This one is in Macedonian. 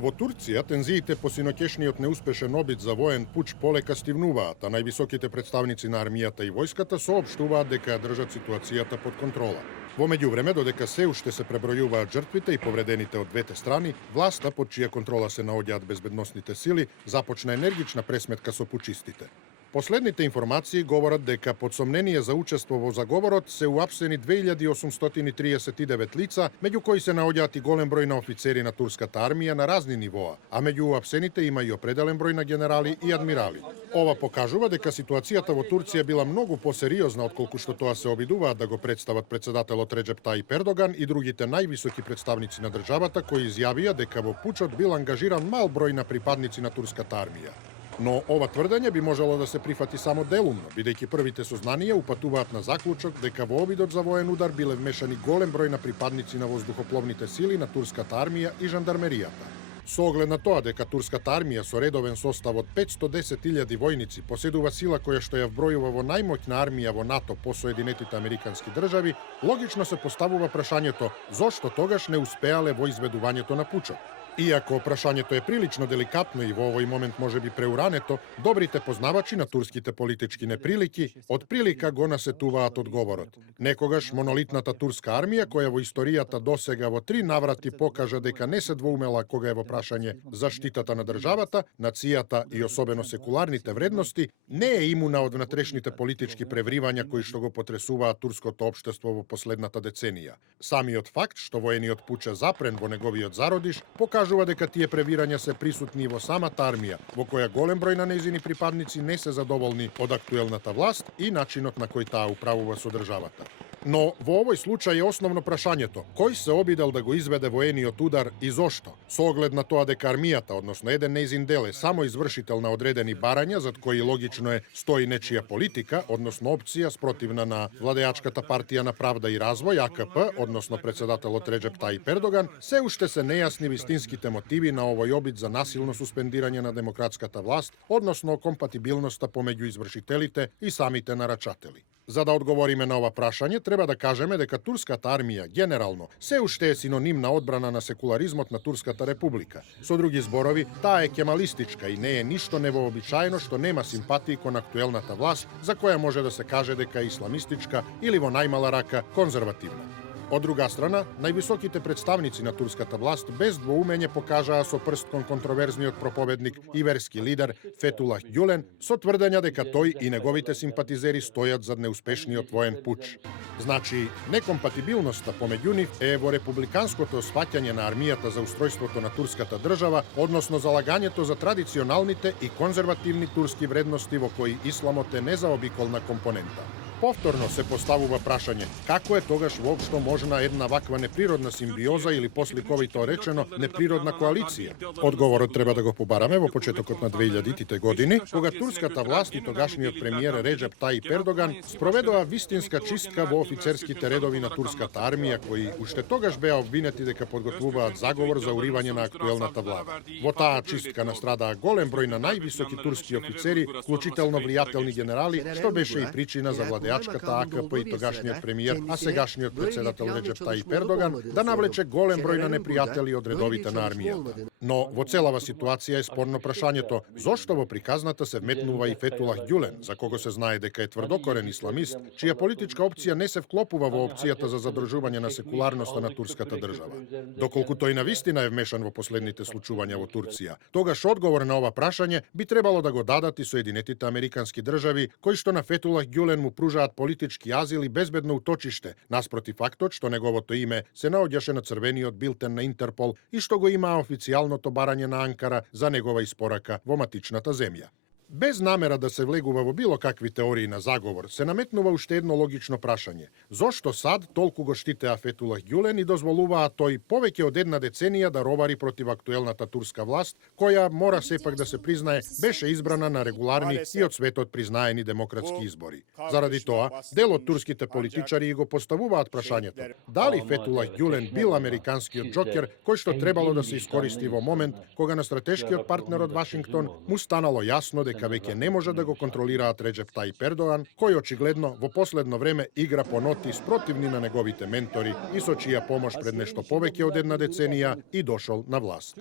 Во Турција тензиите по синоќешниот неуспешен обид за воен пуч полека стивнуваат, а највисоките представници на армијата и војската соопштуваат дека ја држат ситуацијата под контрола. Во меѓувреме, додека се уште се пребројуваат жртвите и повредените од двете страни, власта, под чија контрола се наоѓаат безбедносните сили, започна енергична пресметка со пучистите. Последните информации говорат дека под сомнение за учество во заговорот се уапсени 2839 лица, меѓу кои се наоѓаат и голем број на офицери на турската армија на разни нивоа, а меѓу уапсените има и определен број на генерали и адмирали. Ова покажува дека ситуацијата во Турција била многу посериозна отколку што тоа се обидуваат да го представат председателот Реджеп Таип Ердоган и другите највисоки представници на државата кои изјавија дека во пучот бил ангажиран мал број на припадници на турската армија. Но ова тврдење би можело да се прифати само делумно, бидејќи првите сознанија упатуваат на заклучок дека во обидот за воен удар биле вмешани голем број на припадници на воздухопловните сили на турската армија и жандармеријата. Со оглед на тоа дека турската армија со редовен состав од 510.000 војници поседува сила која што ја вбројува во најмоќна армија во НАТО по Соединетите Американски држави, логично се поставува прашањето зошто тогаш не успеале во изведувањето на пучот. Иако прашањето е прилично деликатно и во овој момент може би преурането, добрите познавачи на турските политички неприлики од прилика го насетуваат одговорот. Некогаш монолитната турска армија, која во историјата досега во 3 наврати покажа дека не се двоумела кога е во прашање заштитата на државата, нацијата и особено секуларните вредности, не е имуна од внатрешните политички превривања кои што го потресуваат турското општество во последната деценија. Самиот факт што воениот пуч е запрен во неговиот зародиш покажува дека тие превирања се присутни во самата армија, во која голем број на нејзини припадници не се задоволни од актуелната власт и начинот на кој таа управува со државата. Но во овој случај е основно прашањето кој се обидел да го изведе воениот удар и зошто? Со оглед на тоа дека армијата, односно еден нејзин дел е само извршител на одредени барања, зад кои логично е стои нечија политика, односно опција спротивна на владеачката партија на правда и развој АКП, односно председателот Реджеп Таип Ердоган, се уште се нејасни вистинските мотиви на овој обид за насилно суспендирање на демократската власт, односно компатибилноста помеѓу извршителите и самите нарачатели. За да одговориме на ова прашање, треба да кажеме дека турската армија, генерално, се уште е синоним на одбрана на секуларизмот на Турската република. Со други зборови, таа е кемалистичка и не е ништо невообичаено што нема симпатии кон актуелната власт, за која може да се каже дека е исламистичка или во најмала рака конзервативна. Од друга страна, највисоките представници на турската власт без двоумење покажаа со прст кон контроверзниот проповедник и верски лидер Фетулах Ѓулен со тврдења дека тој и неговите симпатизери стојат зад неуспешниот воен пуч. Значи, некомпатибилноста помеѓу нив е во републиканското сваќање на армијата за устројството на турската држава, односно залагањето за традиционалните и конзервативни турски вредности во кои исламот е незаобиколна компонента. Повторно се поставува прашање како е тогаш воопшто можна една ваква неприродна симбиоза или посликовито речено неприродна коалиција? Одговорот треба да го побараме во почетокот на 2000-тите години, кога турската власт и тогашниот премиер Реджеп Таип Ердоган спроведоа вистинска чистка во офицерските редови на турската армија, кои уште тогаш беа обвинети дека подготвуваат заговор за уривање на актуелната влада. Во таа чистка настрадаа голем број на највисоки турски офицери, вклучително влијателни генерали, што беше и причина за владеачката АКП и тогашниот премиер, а сегашниот председател Реджеп Таип Ердоган да навлече голем број на непријатели од редовите на армијата. Но во целава ситуација е спорно прашањето зошто во приказната се вметнува и Фетулах Ѓулен, за кого се знае дека е тврдокорен исламист, чија политичка опција не се вклопува во опцијата за задржување на секуларноста на турската држава. Доколку тој навистина е вмешан во последните случувања во Турција, тогаш одговор на ова прашање би требало да го дадат и Соединетите Американски држави, кои што на Фетулах Ѓулен му пружаат политички азил и безбедно уточиште, наспроти фактот што неговото име се наоѓаше на црвениот билтен на Интерпол и што го имаа официјалното барање на Анкара за негова испорака во матичната земја. Без намера да се влегува во било какви теории на заговор, се наметнува уште едно логично прашање. Зошто САД толку го штитеа Фетулах Ѓулен и дозволуваа тој повеќе од една деценија да ровари против актуелната турска власт, која мора сепак да се признае беше избрана на регуларни и од светот признаени демократски избори. Заради тоа, дел од турските политичари го поставуваат прашањето дали Фетулах Ѓулен бил американскиот џокер кој што требало да се искористи во момент кога на стратешкиот партнер од Вашингтон му станало јасно дека дека веќе не може да го контролираат Реджеп Тајип Ердоган, кој очигледно во последно време игра по ноти спротивни на неговите ментори и со чија помош пред нешто повеќе од една деценија и дошол на власт.